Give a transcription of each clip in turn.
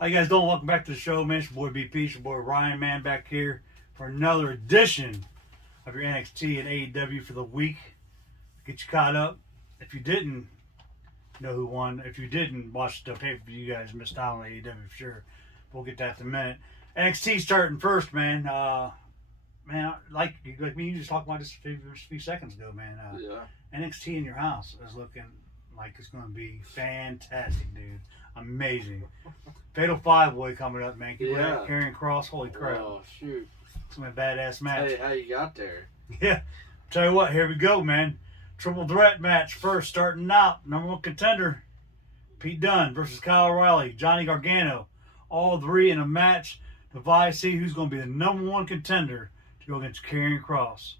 How you guys doing? Welcome back to the show, man. It's your boy BP, it's your boy Ryan, man, back here for another edition of your NXT and AEW for the week. Get you caught up. If you didn't know who won, if you didn't watch the pay-per-view, you guys missed out on AEW for sure. We'll get to that in a minute. NXT starting first, man. Man, like me, you just talked about this a few seconds ago, man. NXT in your house is looking like it's going to be fantastic, dude. Amazing. Fatal 5-Way coming up, man. Karrion Kross, holy crap. Oh, shoot. It's going to be a badass match. Hey, how you got there? Yeah. Tell you what, here we go, man. Triple threat match first, starting out. Number one contender, Pete Dunne versus Kyle O'Reilly, Johnny Gargano. All three in a match to see who's going to be the number one contender to go against Karrion Kross.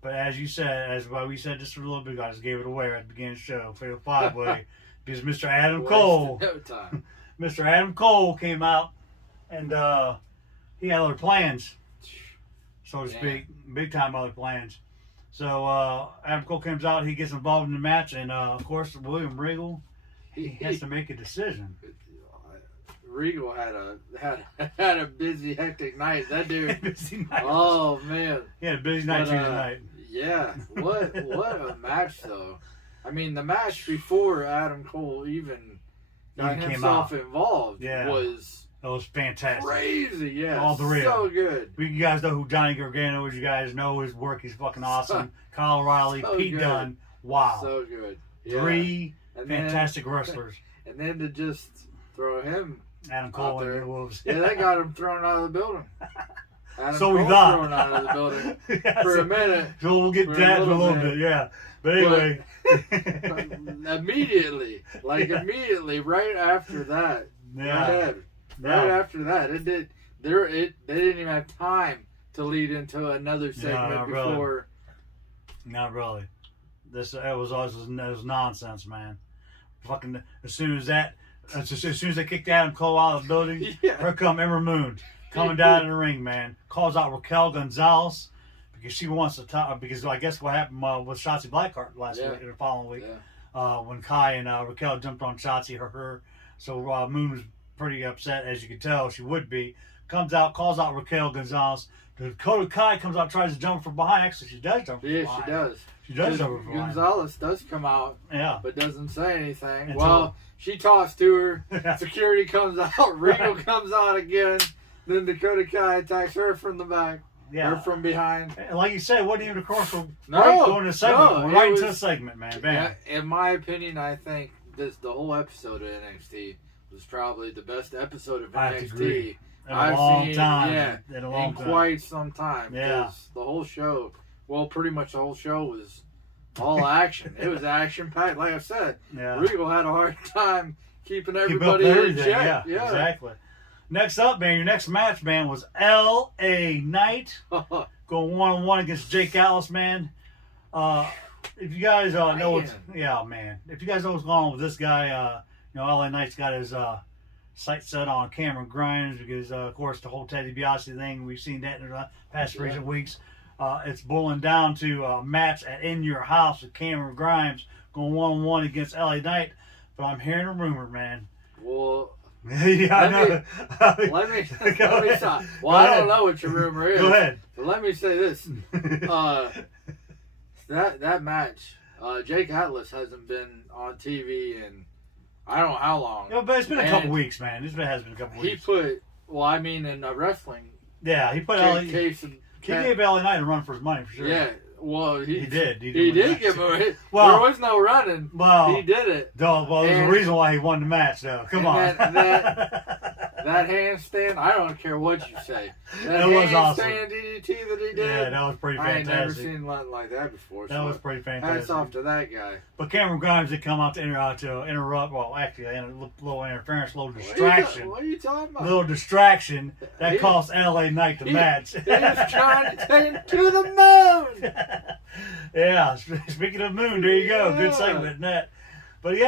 But as you said, as we said just a little bit ago, I just gave it away right at the beginning of the show. Fatal 5-Way. Because Mr. Adam Cole. No time. Mr. Adam Cole came out and he had other plans, so to speak. Big time other plans. So Adam Cole comes out, he gets involved in the match, and of course William Regal, he has to make a decision. Regal had a busy, hectic night. That dude. Busy night. Oh man. He had a busy night Tuesday night. Yeah. What a match though. I mean, the match before Adam Cole even got himself involved was fantastic. Crazy, yeah. All three so of them. Good. You guys know who Johnny Gargano is. You guys know his work. He's fucking awesome. Kyle O'Reilly, Pete Dunne. Wow. So good. Yeah. Three fantastic wrestlers. And then to just throw him Adam Cole and the Wolves. Yeah, that got him thrown out of the building. Adam so we Cole thought. Thrown out of the building for a minute. So we'll get that in a little bit, yeah. But anyway. immediately, right after that. Right after that. They didn't even have time to lead into another segment before. Not really. It was nonsense, man. Fucking as soon as they kicked Adam Cole out of the building, here come Ember Moon coming down in the ring, man. Calls out Raquel Gonzalez because she wants to talk. Because I guess what happened with Shotzi Blackheart last week or the following week, when Kai and Raquel jumped on Shotzi, so Moon was pretty upset, as you can tell she would be. Comes out, calls out Raquel Gonzalez. Dakota Kai comes out, tries to jump from behind. Actually, she does jump from behind. Yeah, she does. She does jump from behind. Gonzalez does come out, yeah, but doesn't say anything. She talks to her. Security comes out. Regal comes out again. Then Dakota Kai attacks her from the back. Yeah. Or from behind. And like you said, it wasn't even a commercial. Going to a segment. We're right into the segment, man. Bam. In my opinion, I think the whole episode of NXT was probably the best episode of NXT I've seen in quite some time. Yeah. The whole show, pretty much the whole show was all action. It was action-packed. Like I said, Regal had a hard time keeping everybody in check. Yeah, exactly. Next up, man, your next match, man, was L.A. Knight going one-on-one against Jake Atlas, man. If you guys know if you guys know what's going on with this guy, L.A. Knight's got his sights set on Cameron Grimes because, of course, the whole Ted DiBiase thing, we've seen that in the past recent weeks. It's boiling down to a match In Your House with Cameron Grimes going one-on-one against L.A. Knight. But I'm hearing a rumor, man. Well... Let me stop. Well, I don't know what your rumor is. Go ahead. But let me say this. That match, Jake Atlas hasn't been on TV in I don't know how long. But it's been a couple weeks, man. It has been a couple weeks. In wrestling. Yeah, he put he gave LA Knight a run for his money, for sure. Yeah. Well, he did. He did give him a hit. There was no running. Well, he did it. There's a reason why he won the match, though. Come on. That handstand, I don't care what you say. That was awesome. DDT that he did. Yeah, that was pretty fantastic. I ain't never seen nothing like that before. That was pretty fantastic. Hats off to that guy. But Cameron Grimes did come out to interrupt. Well, actually, a little interference, a little distraction. What are you talking about? A little distraction that cost LA Knight the match. He was trying to take him to the moon. Yeah, speaking of moon, there you go. Good segment, that. But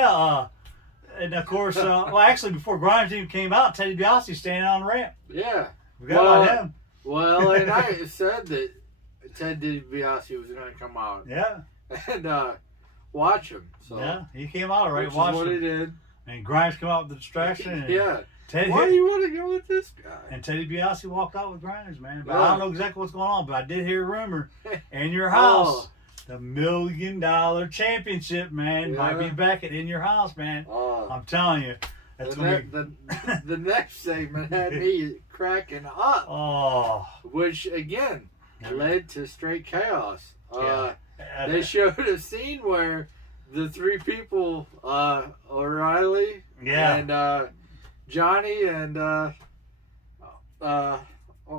and of course, actually, before Grimes even came out, Teddy DiBiase standing on the ramp. Yeah. Forgot about him. Well, LA Knight said that Ted DiBiase was going to come out. Yeah. And watch him. So yeah, he came out already. Which is what he did. And Grimes came out with the distraction. And Why do you want to go with this guy? And Teddy DiBiase walked out with Grinders, man. But Yeah. I don't know exactly what's going on, but I did hear a rumor in your house. The $1 million championship, man, might be back in your house, man. I'm telling you. That's the next segment had me cracking up. Oh. Which, again, led to straight chaos. Yeah. They showed a scene where the three people, O'Reilly and Johnny and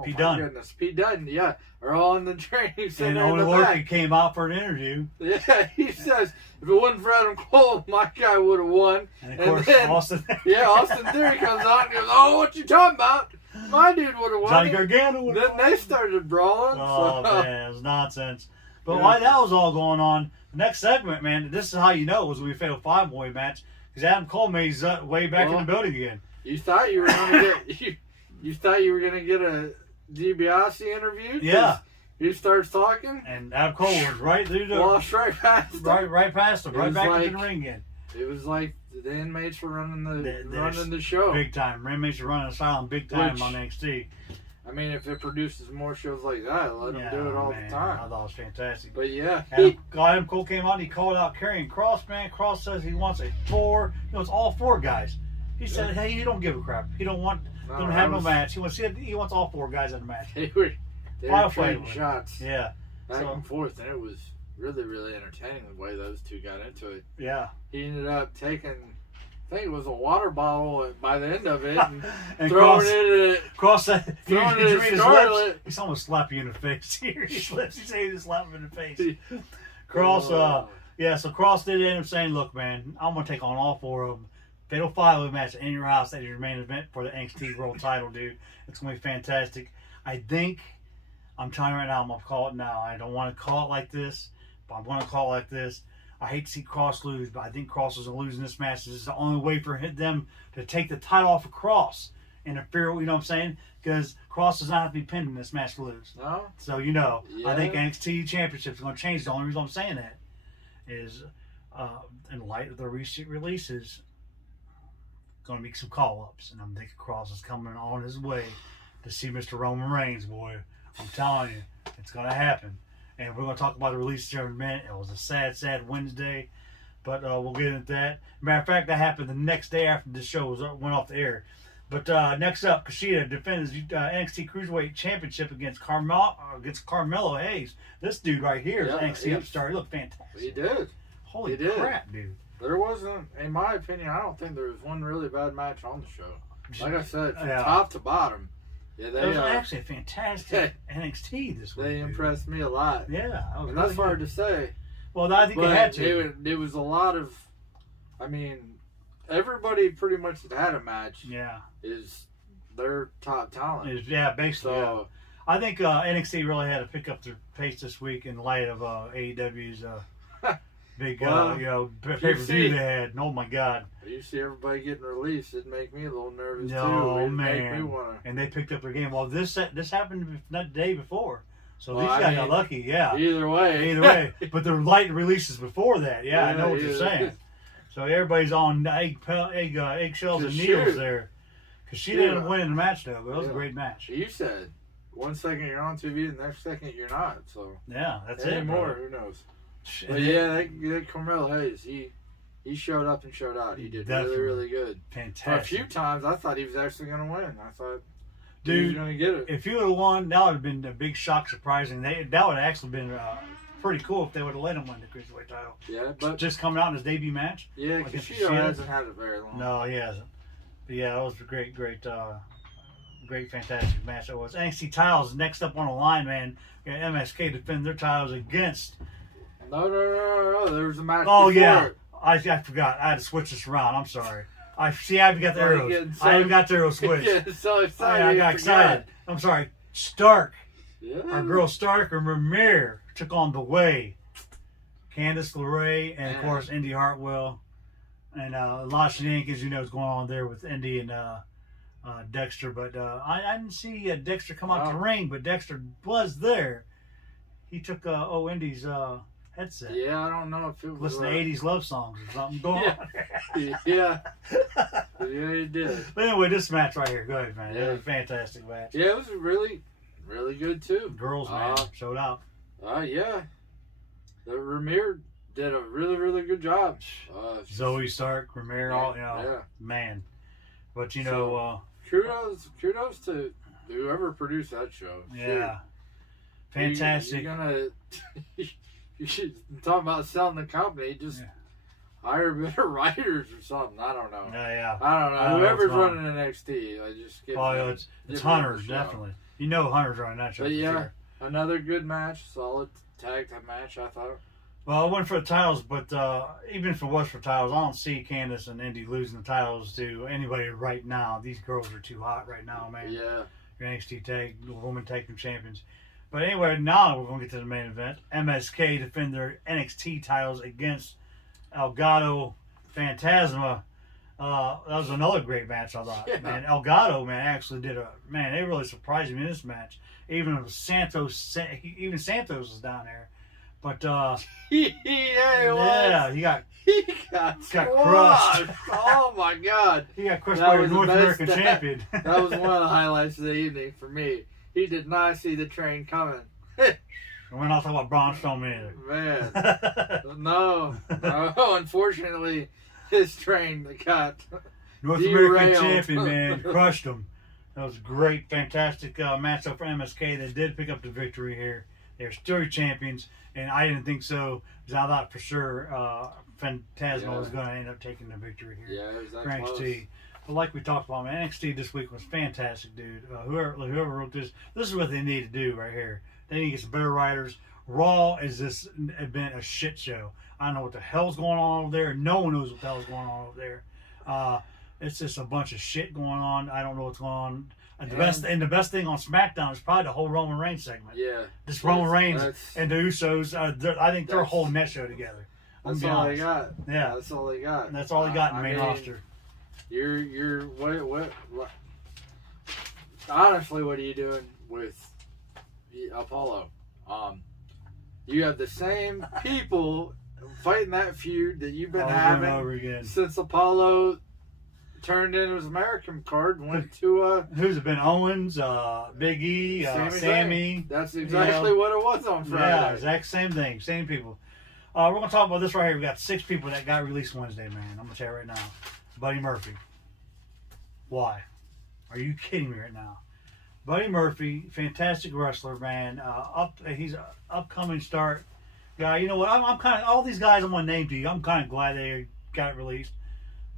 Pete Dunne. Goodness, Pete Dunne, are all in the train. And Only Lorcan came out for an interview. Yeah, he says, if it wasn't for Adam Cole, my guy would have won. And of course, then, Austin. Austin Theory comes out and goes, oh, what you talking about? My dude would have won. Johnny Gargano would have won. Then they started brawling. Oh, man, it was nonsense. But while that was all going on, the next segment, man, this is how you know it was going to be a Fatal 5-Way match, because Adam Cole made his way back in the building again. You thought you were going to get you thought you were going to get a DiBiase interview? Yeah. He starts talking. And Adam Cole was right through the... Lost right past him. Right past him. Right back into the ring again. It was like the inmates were running the show. Big time. Inmates are running Asylum big time on NXT. I mean, if it produces more shows like that, let them do it all the time. I thought it was fantastic. But yeah. Adam Cole came out, he called out Karrion Kross, man. Kross says he wants it's all 4 guys. He said, hey, he don't give a crap. He don't want them to have no match. He wants all 4 guys in the match. They were trading shots. Yeah. Back and forth, and it was really, really entertaining the way those two got into it. Yeah. He ended up taking, I think it was a water bottle by the end of it, and throwing it at Kross said, he read his lips. He's almost slap you in the face. He said he just slapped him in the face. Kross, so Kross did end up saying, look, man, I'm going to take on all 4 of them. Fatal 5-Way match in your house at your main event for the NXT World title, dude. It's going to be fantastic. I think, I'm telling you right now, I'm going to call it now. I don't want to call it like this, but I'm going to call it like this. I hate to see Kross lose, but I think Kross is losing this match. This is the only way for them to take the title off of Kross. Interfere, you know what I'm saying? Because Kross does not have to be pinned in this match to lose. No. So, I think NXT Championship is going to change. The only reason I'm saying that is in light of the recent releases, going to make some call-ups. And I'm thinking Kross is coming on his way to see Mr. Roman Reigns, boy. I'm telling you, it's going to happen. And we're going to talk about the release here in a minute. It was a sad, sad Wednesday. But we'll get into that. Matter of fact, that happened the next day after the show went off the air. But next up, Kushida defends NXT Cruiserweight Championship against Carmelo Hayes. This dude right here is NXT upstart. He looked fantastic. He did. Holy crap, dude. There wasn't, in my opinion, I don't think there was one really bad match on the show. Like I said, from top to bottom. Yeah, it was actually a fantastic NXT this week. They impressed me a lot. Yeah. And that's hard to say. Well, I think they had to. It was a lot of, I mean, everybody pretty much that had a match is their top talent. Basically. So, I think NXT really had to pick up their pace this week in light of AEW's big pay-per-view they had. Oh, my God. You see everybody getting released. It'd make me a little nervous, too. Oh, man. Make me wanna... And they picked up their game. Well, this happened the day before. So these guys got lucky, Either way. But they're light releases before that. I know what you're saying. So everybody's on eggshells and needles there. Because she didn't win the match, though. But it was a great match. You said 1 second you're on TV, and the next second you're not. So that's it. Anymore, who knows? But that Carmelo Hayes, he showed up and showed out. He did really, really good. Fantastic. A few times I thought he was actually going to win. I thought he was going to get it. If he would have won, that would have been a big shock, surprising. That would have actually been pretty cool if they would have let him win the Cruiserweight title. Yeah, but just coming out in his debut match. Yeah, Kushida hasn't had it very long. No, he hasn't. But yeah, it was a great, fantastic match. It was. NXT titles next up on the line, man. MSK defend their titles against. No. There was a match. Oh yeah, I forgot. I had to switch this around. I'm sorry. I've got the arrows. I haven't got the arrow switch. So excited. I got excited. I'm sorry. Stark. Yeah. Our girl Stark and Ramir took on The Way. Candice LeRae and of course Indy Hartwell. And a lot of shenanigans, is going on there with Indy and Dexter. But I didn't see Dexter come out to the ring, but Dexter was there. He took Indy's headset. Yeah, I don't know if it was. Listen to 80s love songs or something going on. Yeah. Yeah, he did. But anyway, this match right here, go ahead, man. Yeah. It was a fantastic match. Yeah, it was really, really good too. Girls, man, showed out. Yeah. The Ramir did a really, really good job. Zoe Stark, Romero, man. But kudos to whoever produced that show. Yeah. Fantastic. You're gonna you should talk about selling the company, just hire better writers or something. I don't know. Yeah. I don't know. Whoever's running NXT, I just give it's Hunter's, definitely. You know Hunter's running that show. But yeah, another good match, solid tag team match, I thought. Well, I went for the titles, but even if it was for titles, I don't see Candice and Indy losing the titles to anybody right now. These girls are too hot right now, man. Yeah. Your NXT Women Tag Team Champions. But anyway, now we're going to get to the main event. MSK defend their NXT titles against Elgato Fantasma. That was another great match, I thought. Yeah. Man, Elgato, man, actually did they really surprised me in this match. Even Santos was down there. But he got crushed. Oh my God! He got crushed by the North American champion. That was one of the highlights of the evening for me. He did not see the train coming. We're not talking about Braun Strowman either. Man, no. Unfortunately, his train got North American champion, man, crushed him. That was a great, fantastic matchup for MSK. They did pick up the victory here. They're still your champions, and I didn't think so because I thought for sure Phantasma was going to end up taking the victory here. Yeah, it was that for NXT. close. But like we talked about, man, NXT this week was fantastic, dude. Whoever wrote this is what they need to do right here. They need to get some better writers. Raw has just been a shit show. I don't know what the hell's going on over there. No one knows what the hell's going on over there. It's just a bunch of shit going on. I don't know what's going on. The best thing on SmackDown is probably the whole Roman Reigns segment. Yeah. This Roman Reigns and the Usos, I think they're holding that show together. That's all they got. Yeah. That's all they got. That's all they got in the main roster. You're what honestly, what are you doing with Apollo? You have the same people fighting that feud that you've been having over again since Apollo turned in his American card and went to who's it been? Owens, Big E, Sammy. That's exactly what it was on Friday. Yeah, exact same thing, same people. We're gonna talk about this right here. We got 6 people that got released Wednesday, man. I'm gonna tell you right now. Buddy Murphy. Why? Are you kidding me right now? Buddy Murphy, fantastic wrestler, man. He's an upcoming start guy. You know what? I'm kind of all these guys I'm gonna name to you. I'm kind of glad they got released.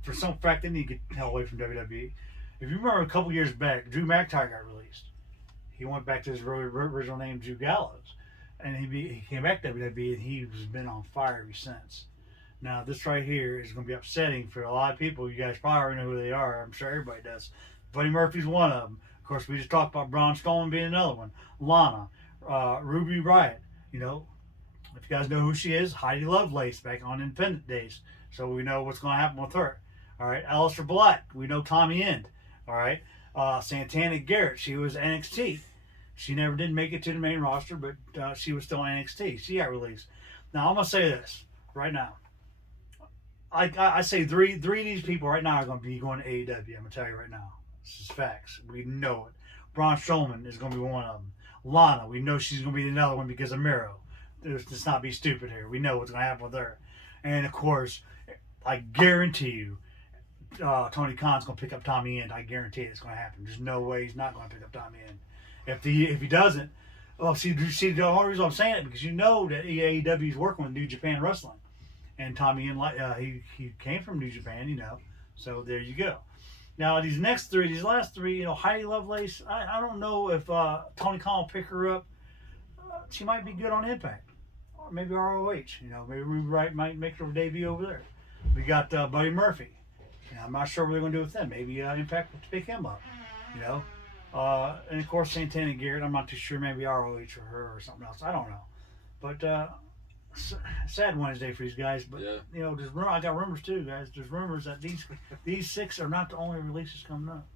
For some fact, they need to get the hell away from WWE. If you remember a couple years back, Drew McIntyre got released. He went back to his original name, Drew Gallows, and he came back to WWE, and he's been on fire ever since. Now, this right here is going to be upsetting for a lot of people. You guys probably already know who they are. I'm sure everybody does. Buddy Murphy's one of them. Of course, we just talked about Braun Strowman being another one. Lana, Ruby Riott. You know, if you guys know who she is, Heidi Lovelace back on Independent Days. So we know what's going to happen with her. All right, Aleister Black. We know Tommy End. All right, Santana Garrett. She was NXT. She never did make it to the main roster, but she was still NXT. She got released. Now, I'm going to say this right now. I say three of these people right now are going to be going to AEW. I'm going to tell you right now. This is facts. We know it. Braun Strowman is going to be one of them. Lana, we know she's going to be another one because of Miro. Let's not be stupid here. We know what's going to happen with her. And, of course, I guarantee you, Tony Khan's going to pick up Tommy End. I guarantee it's going to happen. There's no way he's not going to pick up Tommy End. If he doesn't, well, see, the only reason I'm saying it because you know that AEW is working with New Japan Wrestling. And Tommy End, he came from New Japan, you know. So there you go. Now these last three, you know, Heidi Lovelace. I don't know if Tony Khan will pick her up. She might be good on Impact, or maybe ROH. You know, maybe Ruby Riott might make her debut over there. We got Buddy Murphy. And I'm not sure what they're going to do with them. Maybe Impact will pick him up. You know, and of course Santana Garrett. I'm not too sure. Maybe ROH or her or something else. I don't know. But sad Wednesday for these guys. But you know, I got rumors too, guys. There's rumors that these 6 are not the only releases coming up.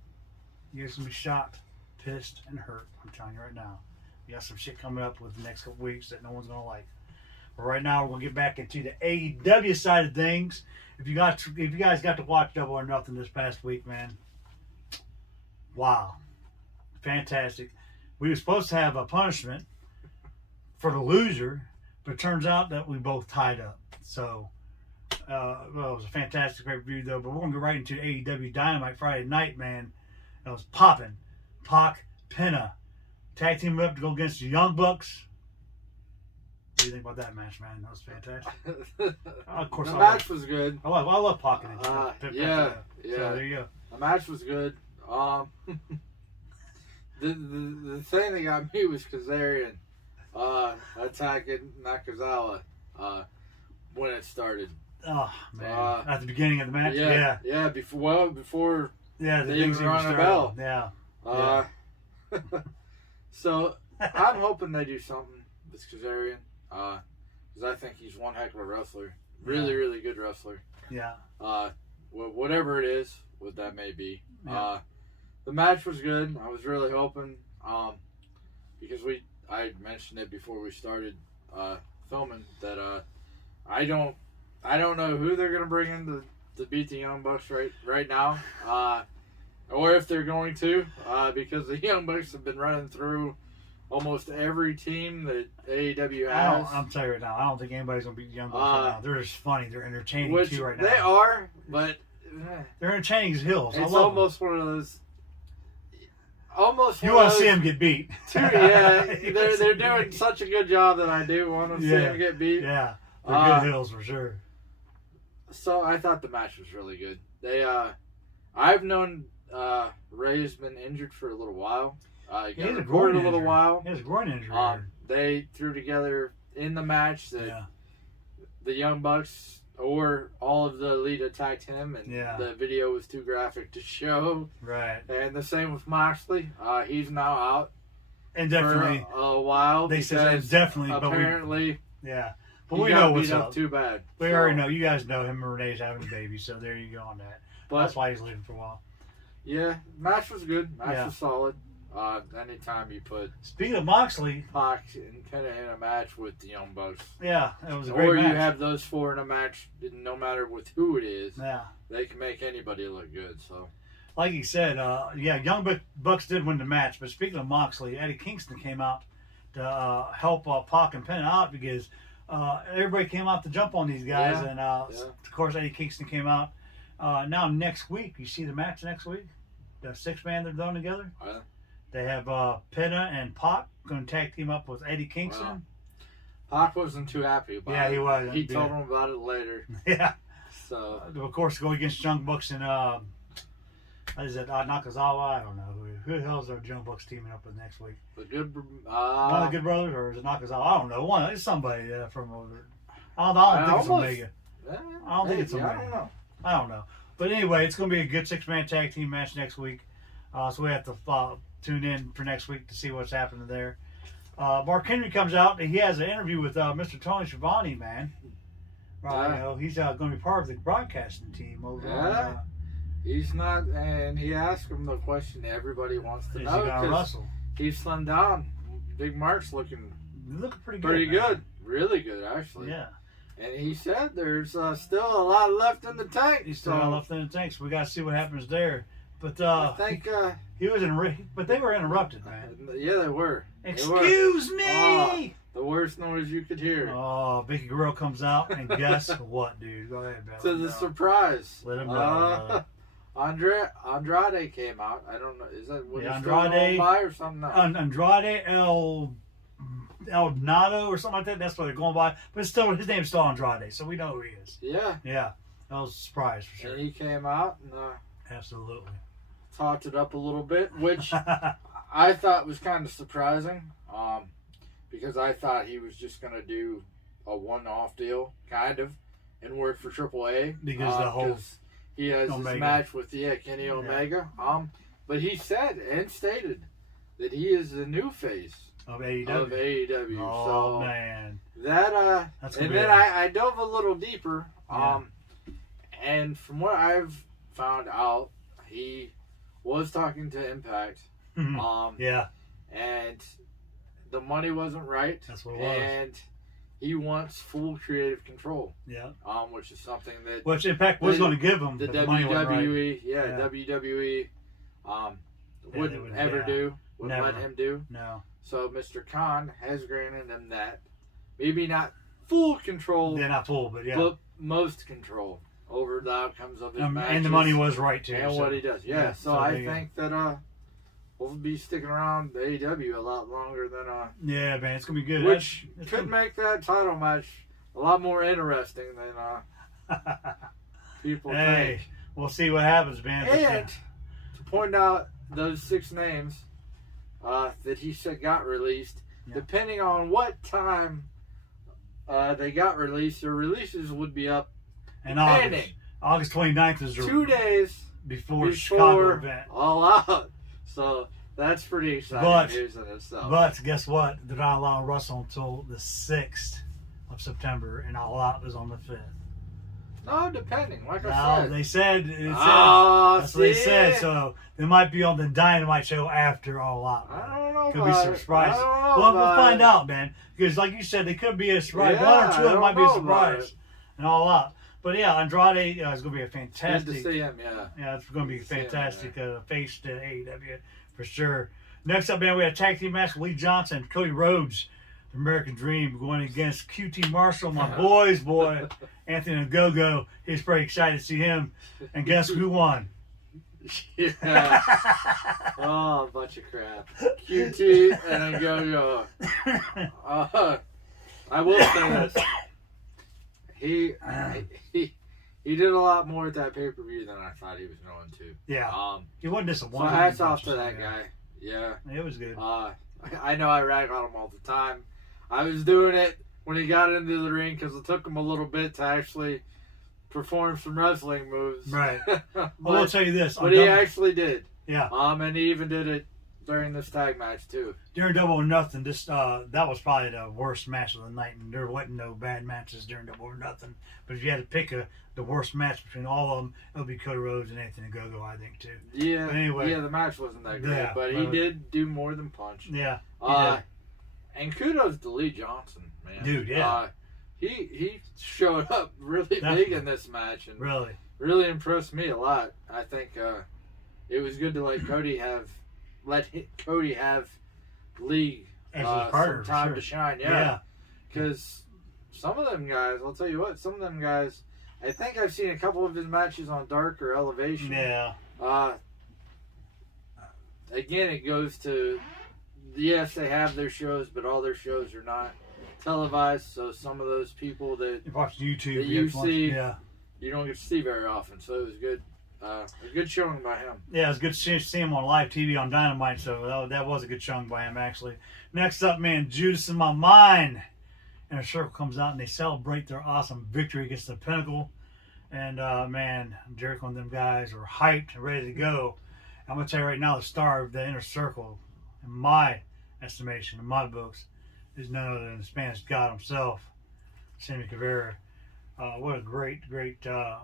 You guys gonna be shocked, pissed, and hurt. I'm telling you right now. You got some shit coming up with the next couple weeks that no one's gonna like. But right now, we're gonna get back into the AEW side of things. If you guys got to watch Double or Nothing this past week, man, wow, fantastic. We were supposed to have a punishment for the loser, but it turns out that we both tied up. So, well, it was a fantastic pay-per-view, though. But we're going to go right into AEW Dynamite Friday night, man. That was popping. Pac, Penta. Tag team up to go against the Young Bucks. What do you think about that match, man? That was fantastic. Of course, the match was good. I love Pac and yeah. So there you go. The match was good. The thing that got me was Kazarian attacking Nakazawa when it started. Oh man! At the beginning of the match, yeah. Before the they even rung a bell. Yeah. So I'm hoping they do something with Kazarian because I think he's one heck of a wrestler. Really good wrestler. Yeah. Whatever it is, what that may be. Yeah. The match was good. I was really hoping, because I mentioned it before we started filming that I don't know who they're gonna bring in to beat the Young Bucks right now, or if they're going to, because the Young Bucks have been running through almost every team that AEW has. I'm telling you right now, I don't think anybody's gonna beat the Young Bucks right now. They're just funny. They're entertaining too right now. They are, but they're entertaining as hills. It's almost one of those. You want to see him get beat. Yeah, they're doing such a good job that I do want to see him get beat. Yeah, they're good hills for sure. So I thought the match was really good. I've known Ray's been injured for a little while. He got recorded a little while. He has a groin injury. They threw together in the match that the Young Bucks or all of the Elite attacked him, and the video was too graphic to show. Right. And the same with Moxley. He's now out. Indefinitely. For a while. They said indefinitely, apparently. But we know what's up. Too bad. We already know. You guys know him and Renee's having a baby, so there you go on that. But that's why he's leaving for a while. Yeah, match was good. Match was solid. Anytime you put speaking of Moxley, Pac and Penta in a match with the Young Bucks, it was a great match. Or you have those four in a match, no matter with who it is. Yeah, they can make anybody look good. So, like you said, Young Bucks did win the match. But speaking of Moxley, Eddie Kingston came out to help Pac and Penta out because everybody came out to jump on these guys, and of course Eddie Kingston came out. Now next week, you see the match next week, the 6-man they're throwing together. They have Penta and Pac going to tag team up with Eddie Kingston. Wow. Pac wasn't too happy about it. Yeah, he wasn't. He told him about it later. Yeah. So of course, go against Young Bucks and what is it? Nakazawa? I don't know who the hell is our Young Bucks teaming up with next week. The good. One of the Good Brothers, or is it Nakazawa? I don't know. It's somebody from over there. I don't think it's Omega. I don't think it's Omega. I don't know. But anyway, it's going to be a good 6-man tag team match next week. So we have to tune in for next week to see what's happening there. Mark Henry comes out and he has an interview with Mr. Tony Schiavone, man. Right, he's going to be part of the broadcasting team over on, he's not, and he asked him the question everybody wants to know. Is he going to wrestle? He's slimmed down. Big Mark's looking pretty good. Pretty good. Really good, actually. Yeah. And he said there's still a lot left in the tank. He's still left in the tank, so we got to see what happens there. But I think he was but they were interrupted, man. Yeah, they were. Excuse me. The worst noise you could hear. Oh, Vicky Guerrero comes out, and guess what, dude? Go ahead, man. To the surprise. Let him know. Andrade came out. I don't know. Is that what he's Andrade by or something? Andrade El Nado or something like that. That's what they're going by. But still, his name's still Andrade, so we know who he is. Yeah. Yeah. That was a surprise for sure. And he came out and absolutely talked it up a little bit, which I thought was kind of surprising, because I thought he was just going to do a one-off deal, kind of, and work for AAA. Because he has this match with Kenny Omega. But he said and stated that he is the new face of AEW. Oh, so man. That's and then I dove a little deeper. And from what I've found out, he was talking to Impact. And the money wasn't right. That's what it was. And he wants full creative control. Yeah. Which is something that Which Impact was going to give him. the but the money wasn't right. WWE, wouldn't ever do, wouldn't Never. let him do. No. So Mr. Khan has granted him that, maybe not full control, They're not full, but yeah. but most control over the outcomes of his matches. And the money was right too. and so. what he does. Yeah, so there I you go. think that we'll be sticking around the AEW a lot longer than Yeah, man, it's gonna be good. which It's could make that title match a lot more interesting than people Hey, think. we'll see what happens, man. But, And to point out those 6 names that he said got released, Yeah. depending on what time they got released, their releases would be up and depending. August 29th is the 2 days before Chicago before event. All Out. So that's pretty exciting news in itself. But guess what? They're not allowed to wrestle until the 6th of September, and All Out is on the 5th. No, depending. Like I Now, said. they said, that's what they see? said. So they might be on the Dynamite show after All Out. I don't know Could be about some it. surprises. I don't know Well, we'll about find it. out, man. Because like you said, they could be a surprise. Yeah, One or two of I them might be a don't know about surprise. it. And All Out. But yeah, Andrade is going to be a Good fantastic. to see him, yeah. Yeah, it's going to be a Good to see him, fantastic face to AEW for sure. Next up, man, we had a tag team match with Lee Johnson, Cody Rhodes, the American Dream, going against QT Marshall, my boy, Anthony Ogogo. He's pretty excited to see him. And guess who won? Yeah. Oh, a bunch of crap. QT and then Go-Go. I will say this. He did a lot more at that pay-per-view than I thought he was going to. Yeah. He wasn't So disappointed. hats off to that guy. Yeah. It was good. I know I rag on him all the time. I was doing it when he got into the ring because it took him a little bit to actually perform some wrestling moves. Right. but, Well, I'll tell you this. but he actually did. Yeah. And he even did it during this tag match too. During Double or Nothing, that was probably the worst match of the night, and there wasn't no bad matches during Double or Nothing. But if you had to pick the worst match between all of them, it would be Cody Rhodes and Anthony Ogogo, I think, too. Yeah. But anyway. Yeah, the match wasn't that great, Yeah, but he did do more than punch. Yeah. And kudos to Lee Johnson, man. Dude, yeah. He showed up really Definitely. big in this match and Really. really impressed me a lot. I think it was good to let Cody have Lee As his partner, some time sure. to shine. Yeah. Because some of them guys, I'll tell you what, some of them guys, I think I've seen a couple of his matches on Dark or Elevation. Yeah. Again, it goes to, yes, they have their shows, but all their shows are not televised. So some of those people that You watch YouTube. That you you have to watch- see- Yeah. you don't get to see very often. So it was good, a good showing by him. Yeah, it was good to see him on live TV on Dynamite, so that was a good showing by him, actually. Next up, man, Judas in My Mind. And a circle comes out, and they celebrate their awesome victory against the Pinnacle. And, man, Jericho and them guys are hyped and ready to go. I'm going to tell you right now, the star of the Inner Circle, in my estimation, in my books, is none other than the Spanish God himself, Sammy Guevara. What a great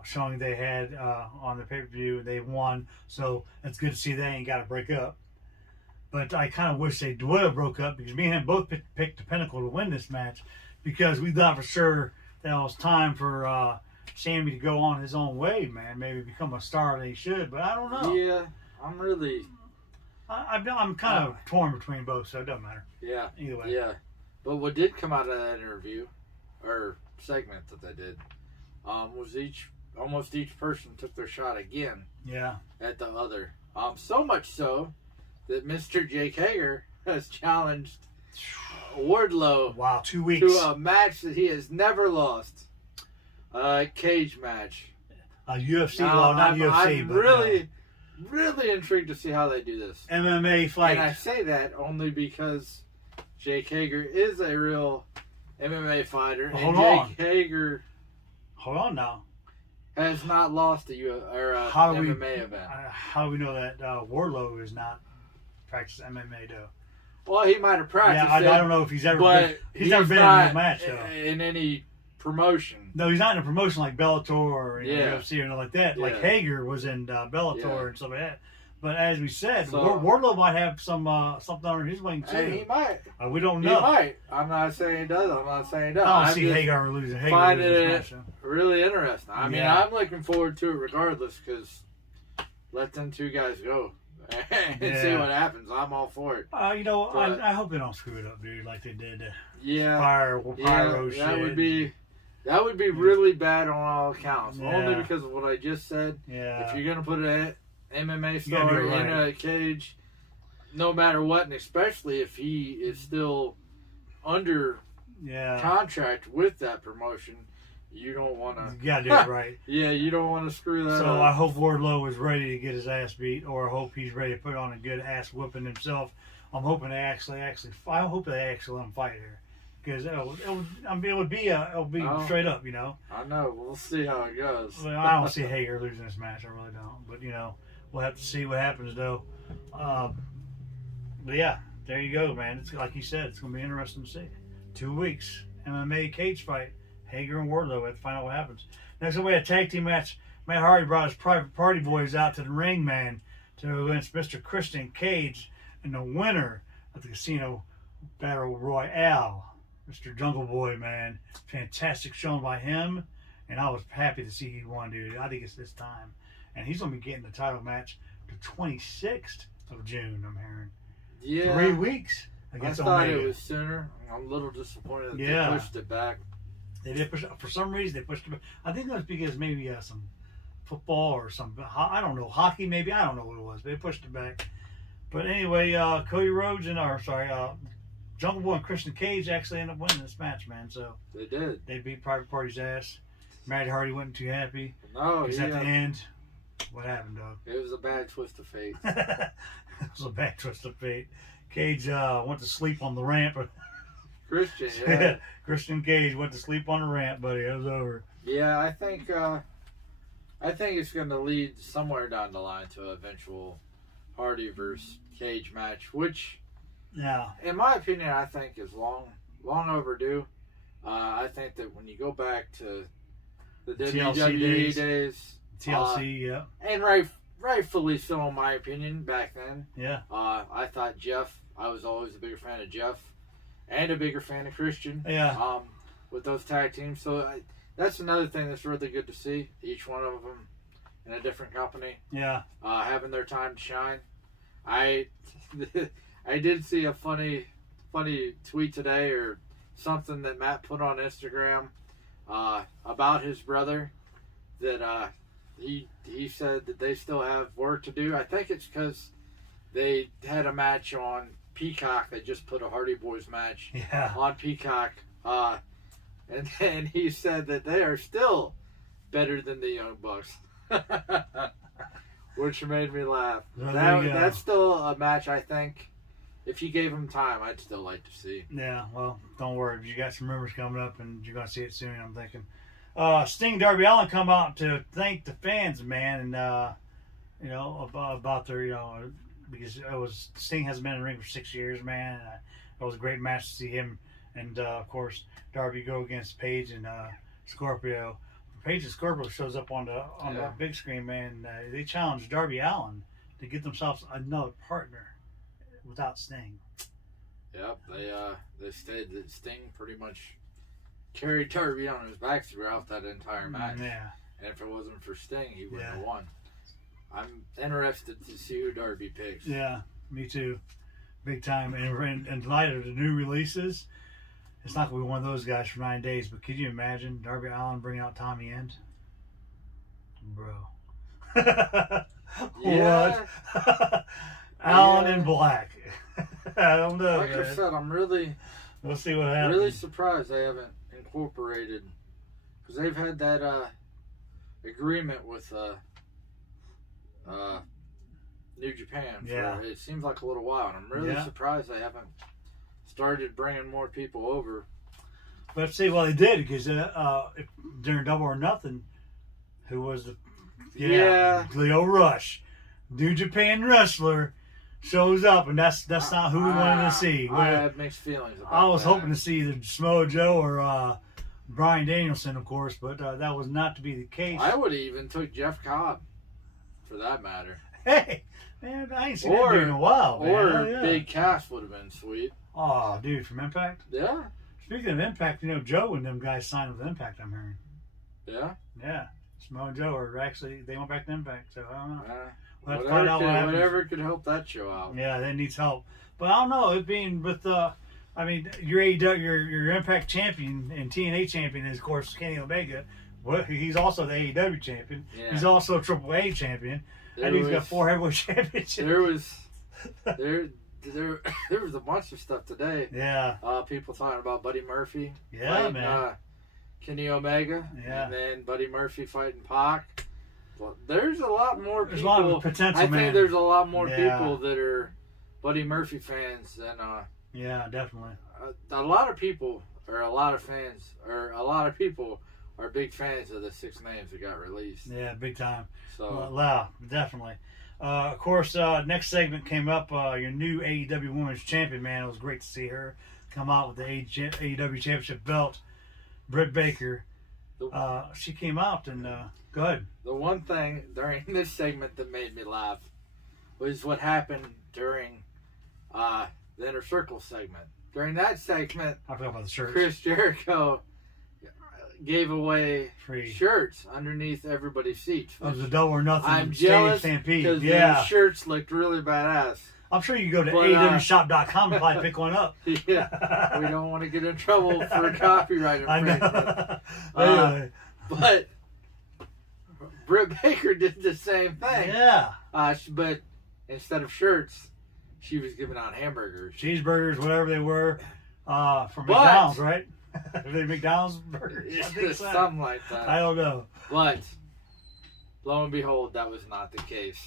showing they had on the pay-per-view. They won, so it's good to see they ain't got to break up. But I kind of wish they would have broke up because me and him both picked the Pinnacle to win this match because we thought for sure that it was time for Sammy to go on his own way, man. Maybe become a star that he should, but I don't know. Yeah, I'm really. I'm kind of torn between both, so it doesn't matter. Yeah. Either way. Yeah. But what did come out of that interview, or segment that they did, was almost each person took their shot again Yeah. at the other. So much so that Mr. Jake Hager has challenged Wardlow Wow, 2 weeks. to a match that he has never lost. A cage match. UFC, Now, well, not I'm UFC, but really intrigued to see how they do this. MMA fight. And I say that only because Jake Hager is a real MMA fighter. Hold and on. Jake Hager Hold on now. has not lost a How do we- MMA event. How do we know that Wardlow is not practicing MMA though? Well, he might have practiced Yeah, I it, don't know if he's ever but been. He's never been in not a match though. in any promotion. No, he's not in a promotion like Bellator or Yeah. UFC or anything like that. Like Yeah. Hager was in Bellator Yeah. and stuff like that. But as we said, So- Wardlow might have some something under his wing too. Hey, he might. We don't He know. might. I'm not saying he does. I'm not saying he does. I don't I'm see just Hagar losing. Hagar finding losing it this match. really interesting. I mean, Yeah. I'm looking forward to it regardless because let them two guys go and see Yeah. what happens. I'm all for it. You know, But- I hope they don't screw it up, dude, like they did Yeah. Pyro Yeah, shit. that would be really bad on all accounts. Only Yeah. because of what I just said. Yeah. If you're gonna put an MMA gotta star do it in right. a cage, no matter what, and especially if he is still under Yeah. contract with that promotion, you don't want to. You gotta do it right. Yeah, you don't want to screw that So I up. hope Wardlow is ready to get his ass beat, or I hope he's ready to put on a good ass whooping himself. I'm hoping they actually, I hope they actually let him fight here, because it would be Oh. straight up, you know. I know. We'll see how it goes. Well, I don't see Hager losing this match. I really don't. But you know, we'll have to see what happens though. But yeah, there you go, man. It's like you said, it's gonna be interesting to see. 2 weeks MMA cage fight. Hager and Wardlow. We have to find out what happens. Next up, we had a tag team match. Matt Hardy brought his private party boys out to the ring, man, to against Mr. Christian Cage, and the winner of the Casino Battle Royale, Mr. Jungle Boy, man. Fantastic showing by him, and I was happy to see he won, dude. I think it's this time, and he's gonna be getting the title match the 26th of June. I'm hearing Yeah. 3 weeks I against thought Omega. it was sooner. I'm a little disappointed that Yeah. they pushed it back. They did push, for some reason they pushed it back. I think that was because maybe some football or some, I don't know, hockey maybe. I don't know what it was, but they pushed it back. But anyway, Cody Rhodes and Jungle Boy and Christian Cage actually ended up winning this match, man. So They did. they beat Private Party's ass. Matty Hardy wasn't too happy No, because at the yeah. end, what happened, dog? It was a bad twist of fate. It was a bad twist of fate. Cage went to sleep on the ramp. Christian, yeah. Christian Cage went to sleep on the ramp, buddy. It was over. Yeah, I think it's going to lead somewhere down the line to an eventual Hardy versus Cage match, which, Yeah. in my opinion, I think is long overdue. I think that when you go back to the TLC WWE days. days, TLC, yeah. and rightfully so, in my opinion, back then, Yeah. I thought Jeff. I was always a bigger fan of Jeff, and a bigger fan of Christian. Yeah. With those tag teams, so that's another thing that's really good to see. Each one of them in a different company, Yeah. having their time to shine. I did see a funny tweet today or something that Matt put on Instagram about his brother. That he said that they still have work to do. I think it's because they had a match on Peacock. They just put a Hardy Boys match Yeah. on Peacock. And then he said that they are still better than the Young Bucks. Which made me laugh. Well, there you go. That's still a match I think, if you gave them time, I'd still like to see. Yeah. Well, don't worry. You got some rumors coming up, and you're gonna see it soon. I'm thinking. Sting and Darby Allin come out to thank the fans, man, and you know about their because Sting hasn't been in the ring for 6 years, man. And, it was a great match to see him and of course Darby go against Paige and Scorpio. Paige and Scorpio shows up on the big screen, man. They challenged Darby Allin to get themselves another partner without Sting. Yep, they stated that Sting pretty much carried Darby on his back throughout that entire match. Yeah. And if it wasn't for Sting, he wouldn't Yeah. have won. I'm interested to see who Darby picks. Yeah, me too. Big time. And in light of the new releases, it's not going to be one of those guys for 9 days, but could you imagine Darby Allin bringing out Tommy End? Bro. Yeah. What? Allin Yeah. in black. I don't know, Like I man. said, I'm really We'll see what happens. really surprised they haven't incorporated, because they've had that agreement with New Japan for Yeah. it seems like a little while, and I'm really Yeah. surprised they haven't started bringing more people over. But see, well, they did because during Double or Nothing, who was the Leo Rush, New Japan wrestler, shows up, and that's not who we wanted to see. I have mixed feelings about I was that. hoping to see either Samoa Joe or Bryan Danielson, of course, but that was not to be the case. I would have even took Jeff Cobb, for that matter. Hey, man, I ain't seen that dude in a while, man. Or Hell yeah. Big Cass would have been sweet. Oh, dude, from Impact? Yeah. Speaking of Impact, Joe and them guys signed with Impact, I'm hearing. Yeah. Yeah. Samoa and Joe are actually, they went back to Impact, so I don't know. We'll have to Whatever, find out what happens. whatever could help that show out. Yeah, that needs help. But I don't know, it being with, your AEW, your Impact champion and TNA champion is, of course, Kenny Omega. Well, he's also the AEW champion. Yeah. He's also a AAA champion. And he's got 4 heavyweight championships. There was a bunch of stuff today. Yeah. People talking about Buddy Murphy. Yeah, fighting, man. Kenny Omega. Yeah. And then Buddy Murphy fighting Pac. Well, there's a lot more people. There's a lot of potential, I man. think there's a lot more Yeah. people that are Buddy Murphy fans than Yeah, definitely. a lot of people, or a lot of fans, or a lot of people are big fans of the 6 names that got released. Yeah, big time. So Wow, definitely. Of course, next segment came up. Your new AEW Women's Champion, man. It was great to see her come out with the AEW Championship belt. Britt Baker. She came out and go ahead. the one thing during this segment that made me laugh was what happened during the Inner Circle segment. During that segment, I forgot about the shirts. Chris Jericho gave away Free. shirts underneath everybody's seats. It was a double or nothing. I'm stage jealous stampede. because Yeah. the shirts looked really badass. I'm sure you can go to But, AEWshop.com and probably pick one up. Yeah, we don't want to get in trouble for copyright I infringement. know. Anyway. But Britt Baker did the same thing. Yeah. But instead of shirts, she was giving out hamburgers. Cheeseburgers, whatever they were, from But- McDonald's, right? Are they McDonald's burgers? I think so. Something like that. I don't know. But lo and behold, that was not the case.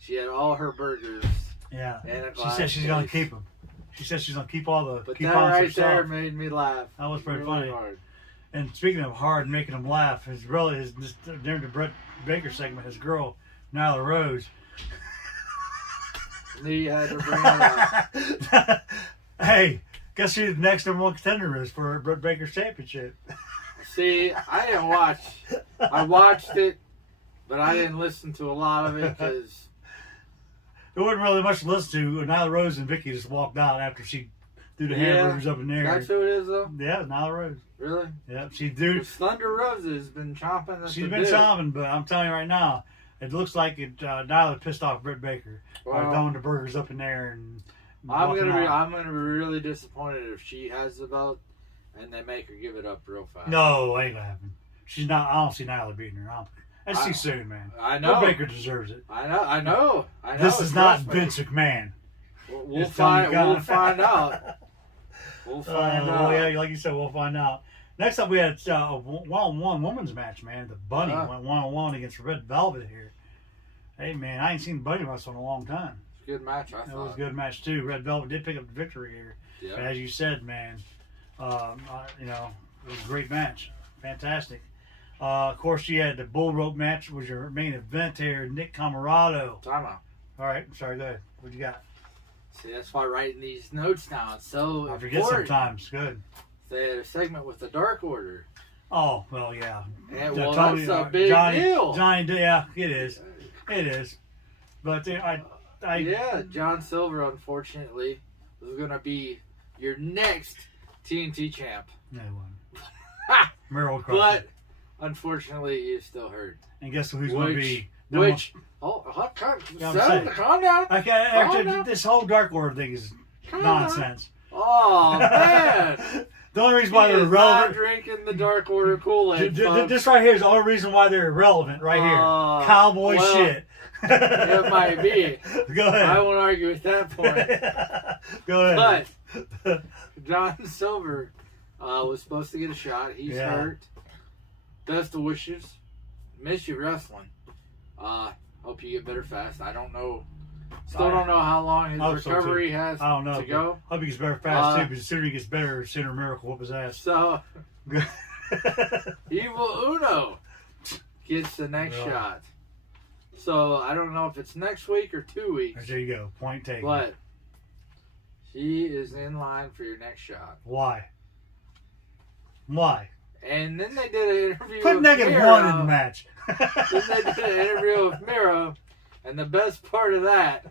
She had all her burgers. Yeah. And a She glass said she's going to case. keep them. She said she's going to keep all the But coupons that right herself. there made me laugh. That was pretty really funny. hard. And speaking of hard making them laugh, during the Brett Baker segment, his girl, Nyla Rose. Knew you had to bring it up. Hey, guess who the next #1 contender is for Brett Baker's championship? See, I didn't watch. I watched it, but I didn't listen to a lot of it because There wasn't really much to listen to. Nyla Rose and Vicky just walked out after she threw the Yeah, hamburgers up in the air. that's who it is, though. Yeah, Nyla Rose. Really? Yeah, she threw. Because Thunder Rosa has been chomping at She's the been bit. chomping, but I'm telling you right now, it looks like Nyla pissed off Britt Baker by Well, throwing the burgers up in there and. I'm walking gonna be. out. I'm gonna be really disappointed if she has the belt and they make her give it up real fast. No, ain't gonna happen. She's not. I don't see Nyla beating her. That's I- too soon, man. I know. Britt Baker deserves it. I know. This is not Trust me. Vince McMahon. We'll It's Tony find. Khan. We'll find out. We'll find out. Well, yeah, like you said, we'll find out. Next up, we had a one-on-one women's match, man. The Bunny went one-on-one against Red Velvet here. Hey, man, I ain't seen Bunny wrestle in a long time. It's a good match. I It thought. was a good match, too. Red Velvet did pick up the victory here. Yeah. But as you said, man, it was a great match. Fantastic. Of course, you had the bull rope match, was your main event here. Nick Camarado. Time out. All right, I'm sorry, go ahead. What you got? See, that's why writing these notes down is so I forget important. sometimes. Good. They had a segment with the Dark Order. Oh, well, yeah. And well, that's a big Johnny, deal. Johnny, yeah, it is. It is. But Yeah, John Silver, unfortunately, was going to be your next TNT champ. No one. Ha! Merrill Crawford. But, unfortunately, he is still hurt. And guess who's going to be? Calm saying. down. Okay, Calm after down. this whole Dark Order thing is Calm nonsense. Oh, man. The only reason why He they're is not irrelevant. drinking the Dark Order Kool-Aid, folks. This right here is the only reason why they're irrelevant. Right here, cowboy well, shit. It might be. Go ahead. I won't argue with that point. Go ahead. But John Silver was supposed to get a shot. He's Yeah. hurt. Best of wishes. Miss you wrestling. Hope you get better fast. I don't know. Still don't know how long his Hope so, too. recovery has I don't know. to go. Hope he gets better fast too. Because the sooner he gets better, the sooner Miracle whoop his ass. So Evil Uno gets the next Yeah. shot. So I don't know if it's next week or 2 weeks. There you go. Point taken. But he is in line for your next shot. Why? Why? And then they did an interview Put with negative Miro. one in the match. Then they did an interview with Miro, And the best part of that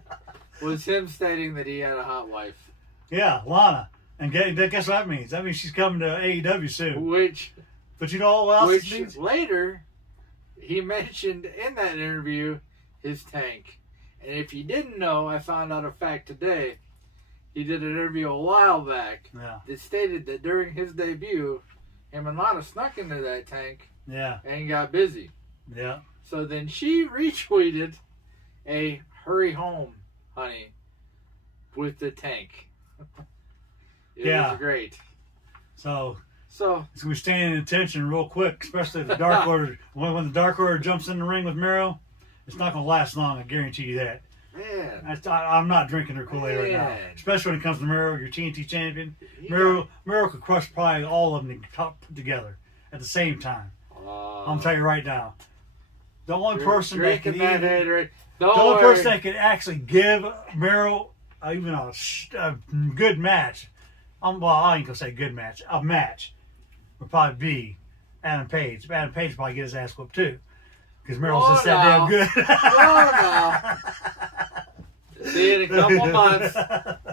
was him stating that he had a hot wife. Yeah, Lana. And guess what that means? That means she's coming to AEW soon. But you know what else it means? Later, he mentioned in that interview his tank. And if you didn't know, I found out a fact today. He did an interview a while back that stated that during his debut, him and Lana snuck into that tank and got busy. Yeah. So then she retweeted a "Hurry home, honey," with the tank. It was great. So we're staying in attention real quick, especially the Dark Order. When the Dark Order jumps in the ring with Miro, it's not going to last long. I guarantee you that. Man, I'm not drinking her Kool-Aid right now. Especially when it comes to Miro, your TNT champion. Miro could crush probably all of them put together at the same time. I'm telling you right now. The only person that could actually give Miro even a good match. I ain't gonna say good match. A match would probably be Adam Page. Adam Page probably get his ass whooped too, because Miro's just that damn good. See, in a couple months,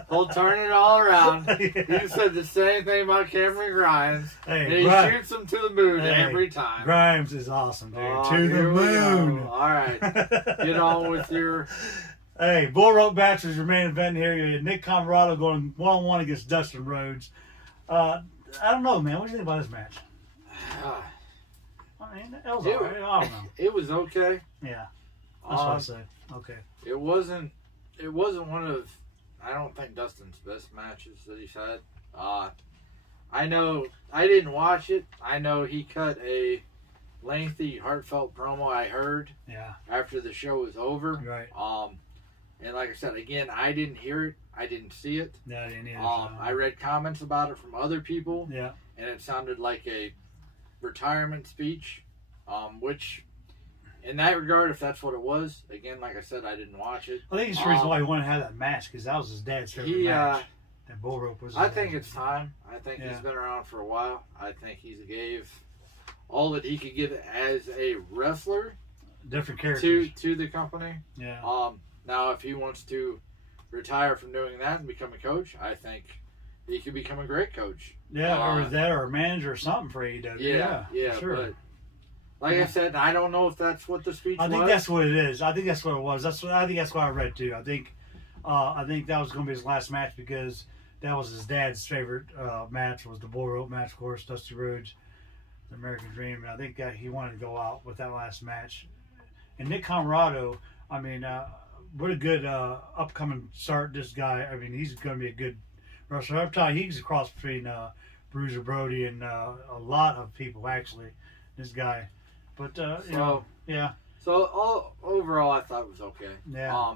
he'll turn it all around. You said the same thing about Cameron Grimes. And he shoots him to the moon every time. Grimes is awesome, dude. To the moon. All right. Get on with your... Hey, Bull Rope match is your main event here. You had Nick Comoroto going one-on-one against Dustin Rhodes. I don't know, man. What do you think about this match? I mean, it was all right. I don't know. It was okay. Yeah. That's what I say. Okay. It wasn't one of, I don't think, Dustin's best matches that he's had. I know, I didn't watch it. I know he cut a lengthy, heartfelt promo, I heard, after the show was over. Right. And like I said, again, I didn't hear it. I didn't see it. No, I didn't either. I read comments about it from other people. Yeah. And it sounded like a retirement speech, which... In that regard, if that's what it was, again, like I said, I didn't watch it. I think it's the reason why he wanted to have that match, because that was his dad's favorite match. That Bull Rope was. I think it's time. I think he's been around for a while. I think he gave all that he could give as a wrestler. Different characters. To the company. Yeah. Now, if he wants to retire from doing that and become a coach, I think he could become a great coach. Yeah, or that, or a manager or something for AEW. Yeah, sure. But like I said, I don't know if that's what the speech was. I think that's what it is. I think that's what it was. I think that's what I read too. I think that was going to be his last match, because that was his dad's favorite match, was the Bull Rope match, of course, Dusty Rhodes, the American Dream. And I think he wanted to go out with that last match. And Nick Comoroto, I mean, what a good upcoming start this guy. I mean, he's going to be a good wrestler. I'm telling you, he's a cross between Bruiser Brody and a lot of people, actually, this guy. But, you know, yeah. So, overall, I thought it was okay. Yeah.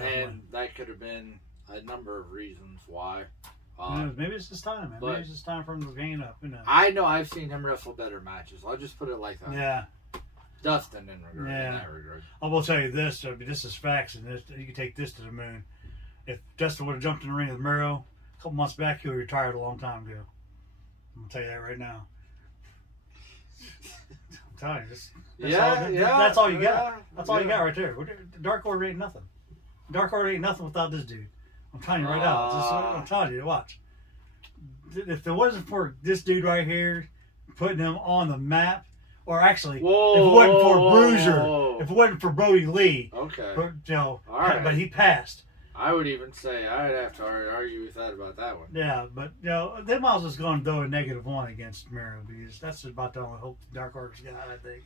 And that could have been a number of reasons why. Maybe it's this time, man. Maybe it's this time for him to gain up. You know. I know I've seen him wrestle better matches. I'll just put it like that. Yeah. Dustin in that regard. I will tell you this. I mean, this is facts, and you can take this to the moon. If Dustin would have jumped in the ring with Miro a couple months back, he would have retired a long time ago. I'm going to tell you that right now. I'm telling you, that's all you got. That's all you got right there. Dark Order ain't nothing. Dark Order ain't nothing without this dude. I'm telling you right now. I'm telling you to watch. If it wasn't for this dude right here putting him on the map, or actually, if it wasn't for Bruiser, if it wasn't for Brody Lee, but he passed. I would even say I'd have to argue with that about that one. Yeah, but they might as well just go and throw a -1 against Miro, because that's about the only hope the Dark Order's got, I think.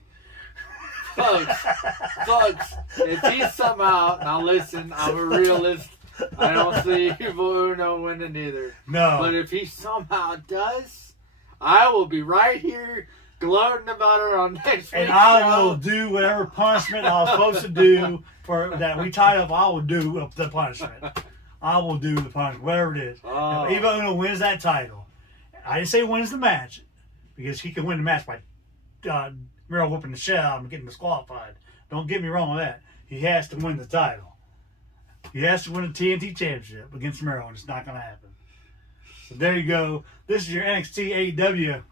Folks, if he's somehow, now listen, I'm a realist. I don't see Evil Uno winning either. No. But if he somehow does, I will be right here gloating about it on next week. And I will do whatever punishment I was supposed to do for that we tied up. I will do the punishment. I will do the punishment, whatever it is. If Evil Uno wins that title, I didn't say wins the match, because he can win the match by Miro whooping the shit out of him and getting disqualified. Don't get me wrong with that. He has to win the title. He has to win the TNT Championship against Miro, and it's not going to happen. So there you go. This is your NXT AEW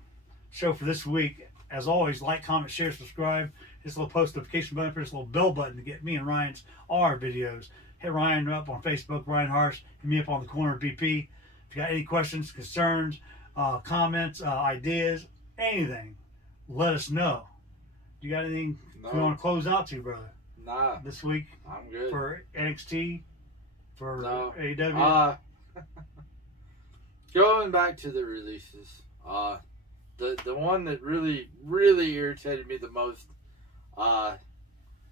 show for this week. as always, like, comment, share, subscribe. Hit this little post notification button, press this little bell button to get me and Ryan's all our videos. Hit Ryan up on Facebook, Ryan Harsh. Hit me up on the corner of BP. If you got any questions, concerns, comments, ideas, anything, let us know. You got anything you want to close out to, brother? Nah, This week I'm good. for NXT, for No. AEW? Going back to the releases, the one that really irritated me the most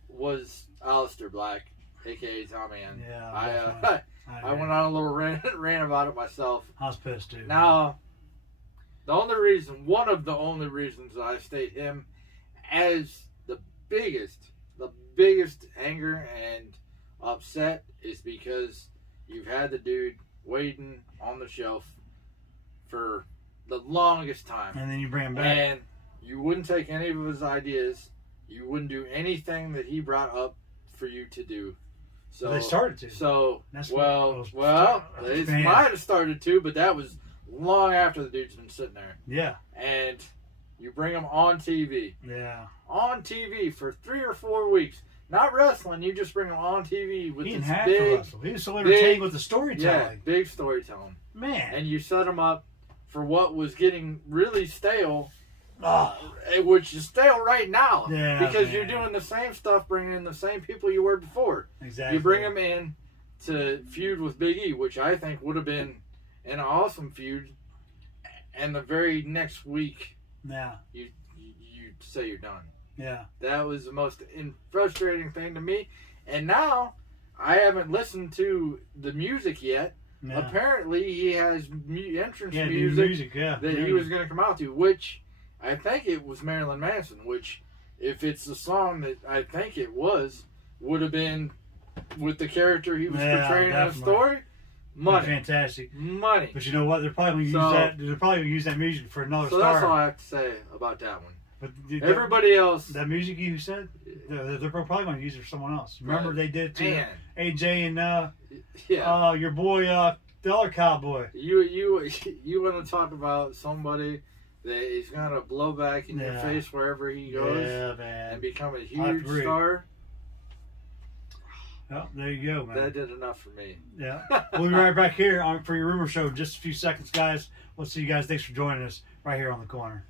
was Aleister Black, aka Tommy End. Yeah, I went on a little rant about it myself. I was pissed too. Now, one of the only reasons that I state him as the biggest anger and upset is because you've had the dude waiting on the shelf for the longest time. And then you bring him back. And you wouldn't take any of his ideas. You wouldn't do anything that he brought up for you to do. So they started to. So, That's well, they man. might have started to, but that was long after the dude's been sitting there. Yeah. And you bring him on TV. Yeah. On TV for 3 or 4 weeks. Not wrestling, you just bring him on TV with He this didn't have to big, wrestle. He was so entertained with the yeah, storytelling. big storytelling. Man. And you set him up for what was getting really stale, Oh. which is stale right now. Yeah, because man. you're doing the same stuff, bringing in the same people you were before. Exactly. You bring him in to feud with Big E, which I think would have been an awesome feud. And the very next week, Yeah. you say you're done. Yeah. That was the most frustrating thing to me. And now, I haven't listened to the music yet. Yeah. Apparently, he has entrance Yeah, music yeah. that he was going to come out to, which I think it was Marilyn Manson, which, if it's the song that I think it was, would have been with the character he was portraying in the definitely. story. Money. Fantastic. Money. But you know what? They're probably going to use that. They're probably going to use that music for another So star. that's all I have to say about that one. But Everybody else. that music you said, they're probably going to use it for someone else. Remember Right. they did to Man. AJ and Yeah. your boy, the other cowboy. You want to talk about somebody that is going to blow back in your Yeah. face wherever he goes Yeah, man. and become a I huge agree. star? Well, there you go, man. That did enough for me. Yeah. We'll be right back here for your rumor show in just a few seconds, guys. We'll see you guys. Thanks for joining us right here on the corner.